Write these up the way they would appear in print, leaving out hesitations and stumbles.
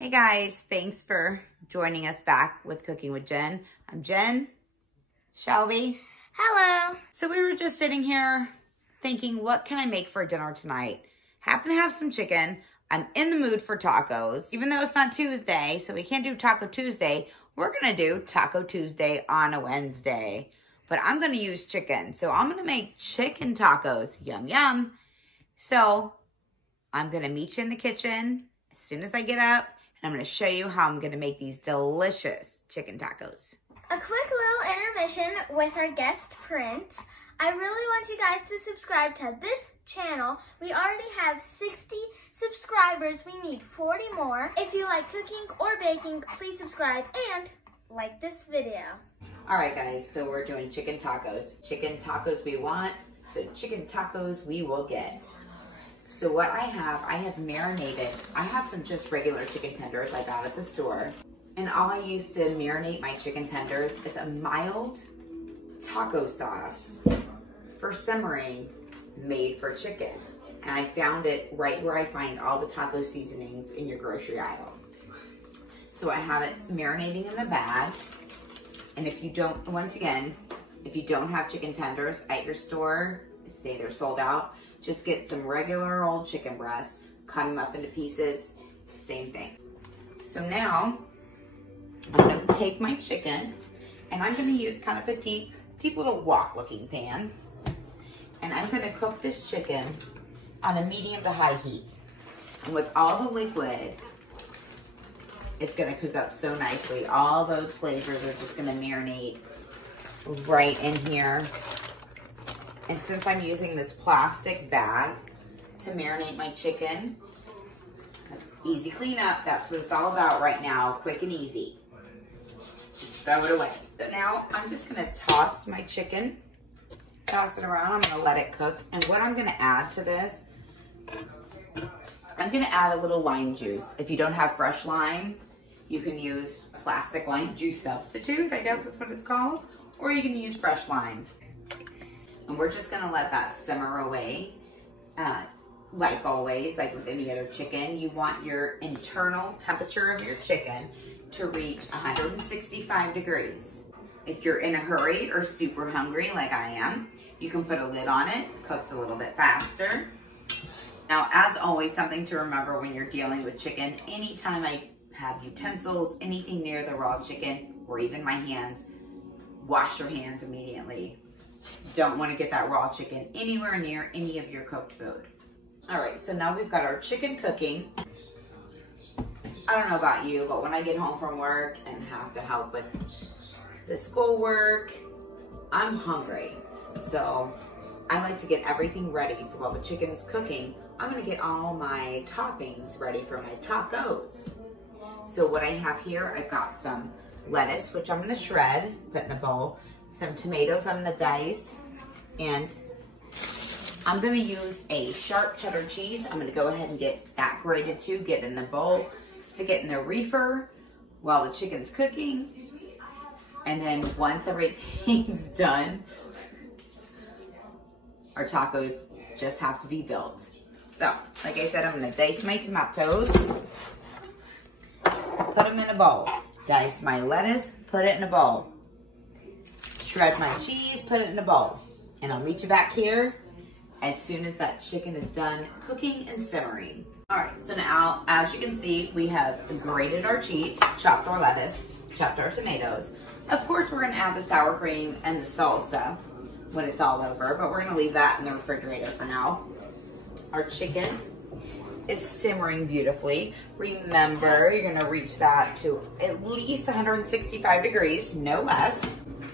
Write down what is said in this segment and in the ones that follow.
Hey guys, thanks for joining us back with Cooking with Jen. I'm Jen. Shelby. Hello. So we were just sitting here thinking, what can I make for dinner tonight? Happen to have some chicken. I'm in the mood for tacos. Even though it's not Tuesday, so we can't do Taco Tuesday, we're gonna do Taco Tuesday on a Wednesday. But I'm gonna use chicken. So I'm gonna make chicken tacos. Yum, yum. So I'm gonna meet you in the kitchen as soon as I get up. And I'm going to show you how I'm going to make these delicious chicken tacos. A quick little intermission with our guest Prince. I really want you guys to subscribe to this channel. We already have 60 subscribers. We need 40 more. If you like cooking or baking, please subscribe and like this video. All right, guys, so we're doing chicken tacos. Chicken tacos we want, so chicken tacos we will get. So what I have marinated, I have some just regular chicken tenders I got at the store. And all I use to marinate my chicken tenders is a mild taco sauce for simmering made for chicken. And I found it right where I find all the taco seasonings in your grocery aisle. So I have it marinating in the bag. And if you don't, once again, if you don't have chicken tenders at your store, say they're sold out, just get some regular old chicken breasts, cut them up into pieces, same thing. So now, I'm gonna take my chicken, and I'm gonna use kind of a deep little wok looking pan. And I'm gonna cook this chicken on a medium to high heat. And with all the liquid, it's gonna cook up so nicely. All those flavors are just gonna marinate right in here. And since I'm using this plastic bag to marinate my chicken, easy cleanup, that's what it's all about right now, quick and easy. Just throw it away. So now I'm just gonna toss my chicken, toss it around, I'm gonna let it cook. And what I'm gonna add to this, I'm gonna add a little lime juice. If you don't have fresh lime, you can use a plastic lime juice substitute, I guess that's what it's called, or you can use fresh lime. And we're just gonna let that simmer away. Like always, like with any other chicken, you want your internal temperature of your chicken to reach 165 degrees. If you're in a hurry or super hungry like I am, you can put a lid on it, cooks a little bit faster. Now, as always, something to remember when you're dealing with chicken, anytime I have utensils, anything near the raw chicken, or even my hands, wash your hands immediately. Don't want to get that raw chicken anywhere near any of your cooked food. All right, so now we've got our chicken cooking. I don't know about you, but when I get home from work and have to help with the schoolwork, I'm hungry. So I like to get everything ready. So while the chicken's cooking, I'm gonna get all my toppings ready for my tacos. So what I have here, I've got some lettuce, which I'm gonna shred, put in a bowl. Some tomatoes I'm gonna dice, and I'm gonna use a sharp cheddar cheese. I'm gonna go ahead and get that grated too, get in the bowl, stick it in the reefer while the chicken's cooking. And then once everything's done, our tacos just have to be built. So, like I said, I'm gonna dice my tomatoes, put them in a bowl. Dice my lettuce, put it in a bowl. Shred my cheese, put it in a bowl. And I'll meet you back here as soon as that chicken is done cooking and simmering. All right, so now, as you can see, we have grated our cheese, chopped our lettuce, chopped our tomatoes. Of course, we're gonna add the sour cream and the salsa when it's all over, but we're gonna leave that in the refrigerator for now. Our chicken is simmering beautifully. Remember, you're gonna reach that to at least 165 degrees, no less.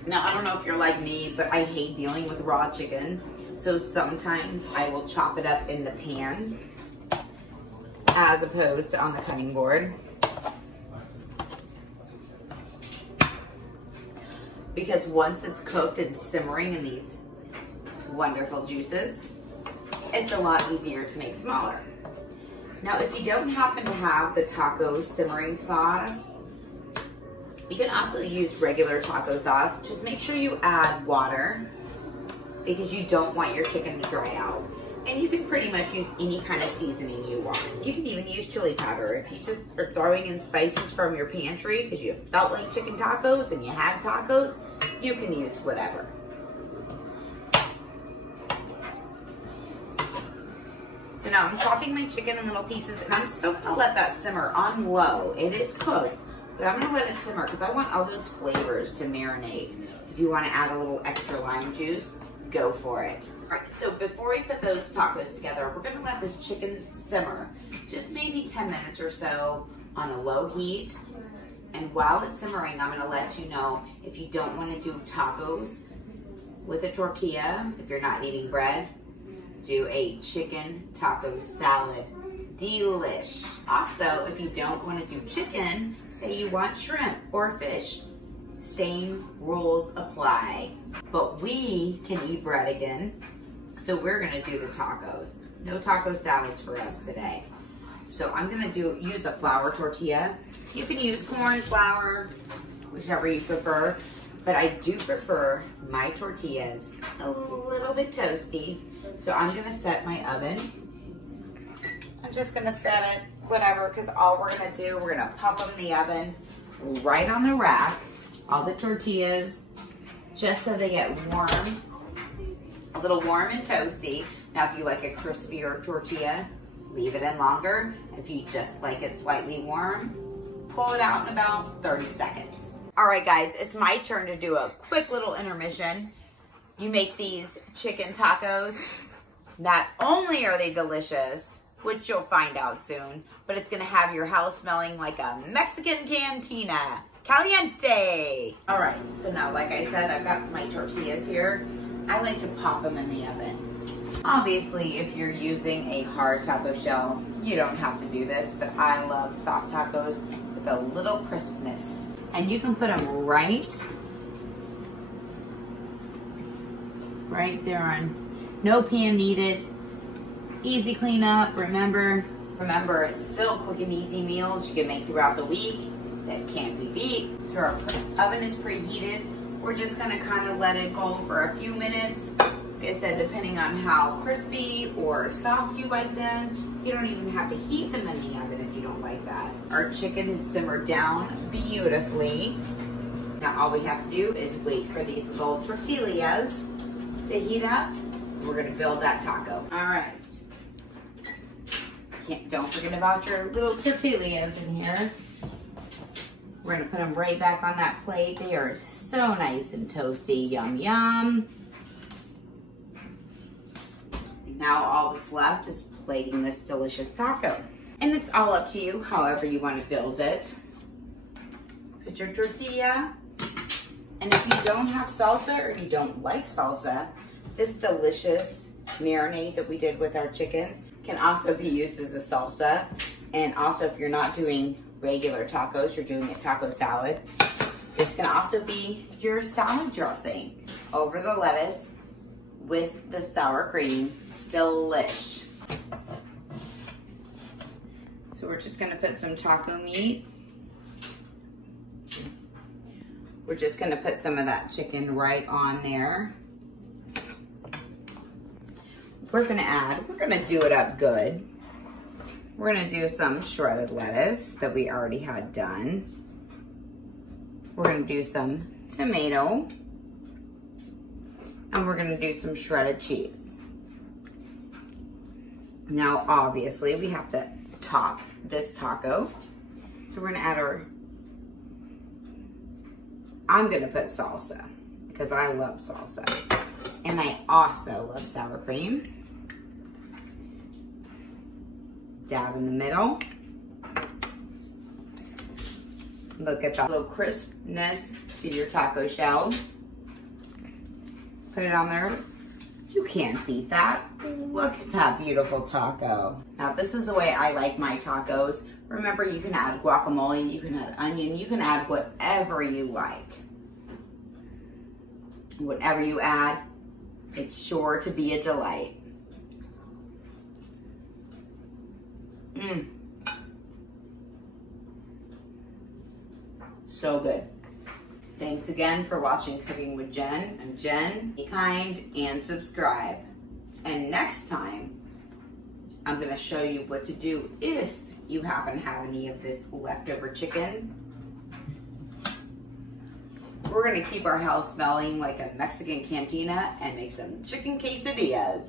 Now, I don't know if you're like me, but I hate dealing with raw chicken. So sometimes I will chop it up in the pan as opposed to on the cutting board. Because once it's cooked and simmering in these wonderful juices, it's a lot easier to make smaller. Now, if you don't happen to have the taco simmering sauce, you can also use regular taco sauce. Just make sure you add water because you don't want your chicken to dry out. And you can pretty much use any kind of seasoning you want. You can even use chili powder. If you just are throwing in spices from your pantry because you felt like chicken tacos and you had tacos, you can use whatever. So now I'm chopping my chicken in little pieces, and I'm still gonna let that simmer on low. It is cooked, but I'm gonna let it simmer because I want all those flavors to marinate. If you wanna add a little extra lime juice, go for it. All right, so before we put those tacos together, we're gonna let this chicken simmer just maybe 10 minutes or so on a low heat. And while it's simmering, I'm gonna let you know if you don't wanna do tacos with a tortilla, if you're not eating bread, do a chicken taco salad. Delish. Also, if you don't wanna do chicken, say you want shrimp or fish, same rules apply. But we can eat bread again, so we're gonna do the tacos. No taco salads for us today. So I'm gonna use a flour tortilla. You can use corn flour, whichever you prefer, but I do prefer my tortillas a little bit toasty. So I'm gonna set my oven. I'm just gonna set it, whatever, because all we're gonna do, we're gonna pop them in the oven right on the rack, all the tortillas, just so they get warm, a little warm and toasty. Now, if you like a crispier tortilla, leave it in longer. If you just like it slightly warm, pull it out in about 30 seconds. All right, guys, it's my turn to do a quick little intermission. You make these chicken tacos. Not only are they delicious, which you'll find out soon, but it's gonna have your house smelling like a Mexican cantina. Caliente. All right, so now, like I said, I've got my tortillas here. I like to pop them in the oven. Obviously, if you're using a hard taco shell, you don't have to do this, but I love soft tacos with a little crispness. And you can put them right there on, no pan needed, easy cleanup. Remember, it's still quick and easy meals you can make throughout the week that can't be beat. So our oven is preheated. We're just gonna kind of let it go for a few minutes. Like I said, depending on how crispy or soft you like them, you don't even have to heat them in the oven if you don't like that. Our chicken is simmered down beautifully. Now all we have to do is wait for these little tortillas to heat up. We're gonna build that taco. All right. Don't forget about your little tortillas in here. We're gonna put them right back on that plate. They are so nice and toasty, yum, yum. Now all that's left is plating this delicious taco. And it's all up to you, however you wanna build it. Put your tortilla. And if you don't have salsa or you don't like salsa, this delicious marinade that we did with our chicken can also be used as a salsa. And also if you're not doing regular tacos, you're doing a taco salad, this can also be your salad dressing over the lettuce with the sour cream. Delish. So we're just gonna put some taco meat. We're just gonna put some of that chicken right on there. We're gonna do it up good. We're gonna do some shredded lettuce that we already had done. We're gonna do some tomato. And we're gonna do some shredded cheese. Now, obviously, we have to top this taco. So we're gonna add I'm gonna put salsa because I love salsa. And I also love sour cream. Dab in the middle. Look at that little crispness to your taco shell. Put it on there. You can't beat that. Look at that beautiful taco. Now this is the way I like my tacos. Remember, you can add guacamole, you can add onion, you can add whatever you like. Whatever you add, it's sure to be a delight. So good. Thanks again for watching Cooking with Jen. I'm Jen. Be kind and subscribe. And next time, I'm gonna show you what to do if you happen to have any of this leftover chicken. We're gonna keep our house smelling like a Mexican cantina and make some chicken quesadillas.